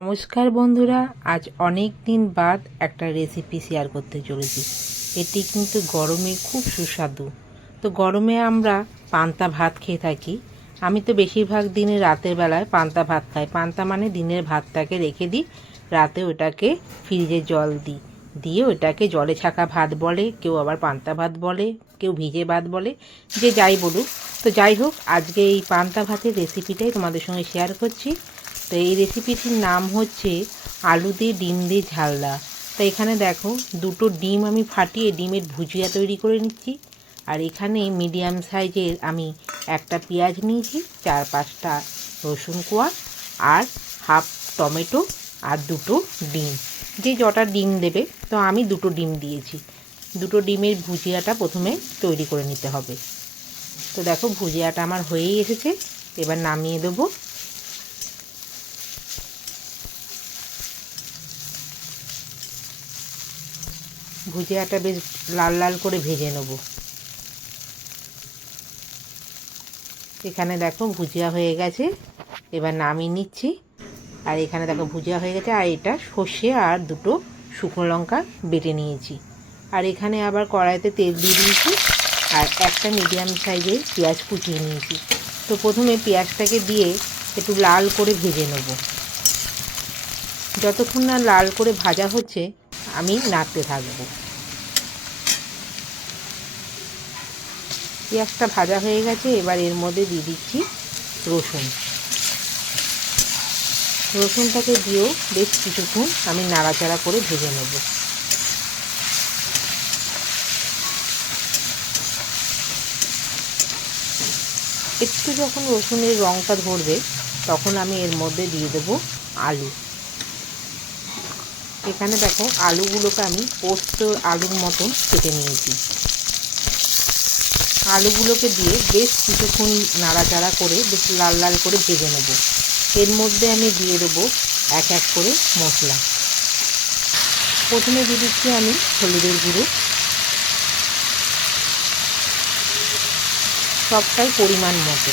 নমস্কার বন্ধুরা, আজ অনেক দিন বাদ একটা রেসিপি শেয়ার করতে চলেছি। এটি কিন্তু গরমে খুব সুস্বাদু। তো গরমে আমরা পান্তা ভাত খেয়ে থাকি। আমি তো বেশিরভাগ দিনে রাতের বেলায় পান্তা ভাত খাই। পান্তা মানে দিনের ভাতটাকে রেখে দিই, রাতে ওটাকে ফ্রিজে জল দিই, দিয়ে ওটাকে জলে ছাকা ভাত বলে, কেউ আবার পান্তা ভাত বলে, কেউ ভিজে ভাত বলে, যে যাই বলুক। তো যাই হোক, আজকে এই পান্তা ভাতের রেসিপিটাই তোমাদের সঙ্গে শেয়ার করছি। তো এই রেসিপিটির নাম হচ্ছে আলু দিয়ে ডিম দিয়ে ঝালদা। তো এখানে দেখো, দুটো ডিম আমি ফাটিয়ে ডিমের ভুজিয়া তৈরি করে নিচ্ছি। আর এখানে মিডিয়াম সাইজের আমি একটা পেঁয়াজ নিয়েছি, 4-5টা রসুন কোয়া, আর হাফ টমেটো, আর দুটো ডিম। যে যটা ডিম দেবে, তো আমি দুটো ডিম দিয়েছি। দুটো ডিমের ভুজিয়াটা প্রথমে তৈরি করে নিতে হবে। তো দেখো, ভুজিয়াটা আমার হয়েই এসেছে, এবার নামিয়ে দেবো। ভুজিয়াটা বেশ লাল লাল করে ভেজে নেব। এখানে দেখো ভুজিয়া হয়ে গেছে, এবার নামিয়ে নিচ্ছি। আর এখানে দেখো ভুজিয়া হয়ে গেছে, আর এটা সর্ষে আর দুটো শুকনো লঙ্কা বেটে নিয়েছি। আর এখানে আবার কড়াইতে তেল দিয়ে দিয়েছি, আর একটা মিডিয়াম সাইজের পেঁয়াজ কুচিয়ে নিয়েছি। তো প্রথমে পেঁয়াজটাকে দিয়ে একটু লাল করে ভেজে নেব। যতক্ষণ না লাল করে ভাজা হচ্ছে আমি নাড়তে থাকবো। পেঁয়াজটা ভাজা হয়ে গেছে, এবার এর মধ্যে দিয়ে দিচ্ছি রসুনটাকে দিয়েও বেশ কিছুক্ষণ আমি নাড়াচাড়া করে ভেজে নেব। একটু যখন রসুনের রঙটা ধরবে, তখন আমি এর মধ্যে দিয়ে দেবো আলু। এখানে দেখো, আলুগুলোকে আমি পোস্ত আলুর মতন কেটে নিয়েছি। আলুগুলোকে দিয়ে বেশ কিছুক্ষণ নাড়াচাড়া করে বেশ লাল লাল করে ভেজে নেব। এর মধ্যে আমি দিয়ে দেবো এক এক করে মশলা। প্রথমে দিয়ে দিচ্ছি আমি হলুদের গুঁড়ো, সবটাই পরিমাণ মতো।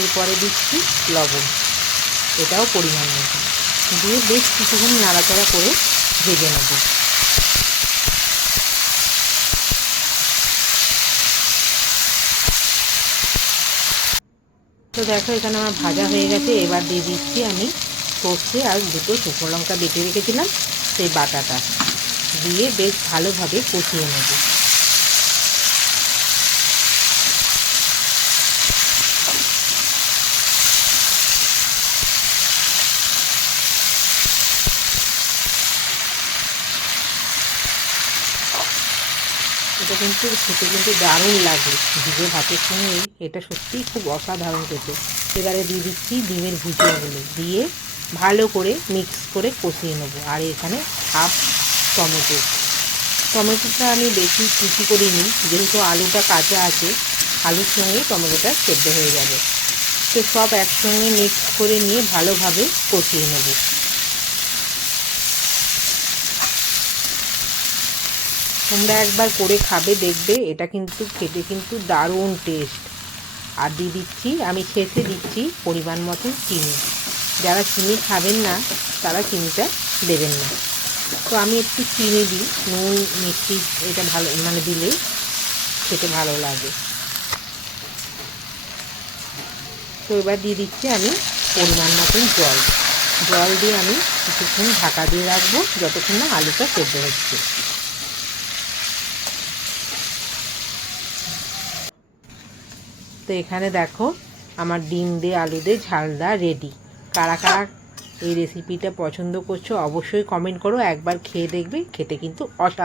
এরপরে দিচ্ছি লবণ, এটাও পরিমাণ মতো, দিয়ে বেশ কিছুক্ষণ নাড়াচাড়া করে ভেজে নেব। তো দেখো, এখানে আমার ভাজা হয়ে গেছে। এবার দিয়ে দিচ্ছি আমি সর্ষে আর দুটো শুকনো লঙ্কা বেটে রেখেছিলাম, সেই বাটাটা দিয়ে বেশ ভালোভাবে কষিয়ে নেব। এটা কিন্তু খেতে কিন্তু দারুণ লাগে, ভিজে ভাতের সঙ্গে এটা সত্যিই খুব অসাধারণ খেতে। এবারে দিয়ে দিচ্ছি ডিমের ভুজিয়াগুলো, দিয়ে ভালো করে মিক্স করে কষিয়ে নেবো। আর এখানে হাফ টমেটোটা আমি বেশি কুচি করিনি, যেহেতু আলুটা কাঁচা আছে, আলুর সঙ্গে টমেটোটা সেদ্ধ হয়ে যাবে। তো সব একসঙ্গে মিক্স করে নিয়ে ভালোভাবে কষিয়ে নেব। তোমরা একবার করে খাবে, দেখবে এটা কিন্তু খেতে কিন্তু দারুণ টেস্ট। আর দিয়ে দিচ্ছি আমি শেষে দিচ্ছি পরিমাণ মতো চিনি। যারা চিনি খাবেন না তারা চিনিটা দেবেন না। তো আমি একটু চিনি দিই, নুন মিষ্টি এটা ভালো মানে দিলে খেতে ভালো লাগে। তো এবার দিয়ে দিচ্ছি আমি পরিমাণ মতন জল দিয়ে আমি কিছুক্ষণ ঢাকা দিয়ে রাখবো, যতক্ষণ না আলুটা সেদ্ধ হচ্ছে। তো এখানে দেখো, আমার ডিম দিয়ে আলু দিয়ে ঝালদা রেডি। কারা কারা এই রেসিপিটা পছন্দ করছো অবশ্যই কমেন্ট করো, একবার খেয়ে দেখবে, খেতে কিন্তু অসাধারণ।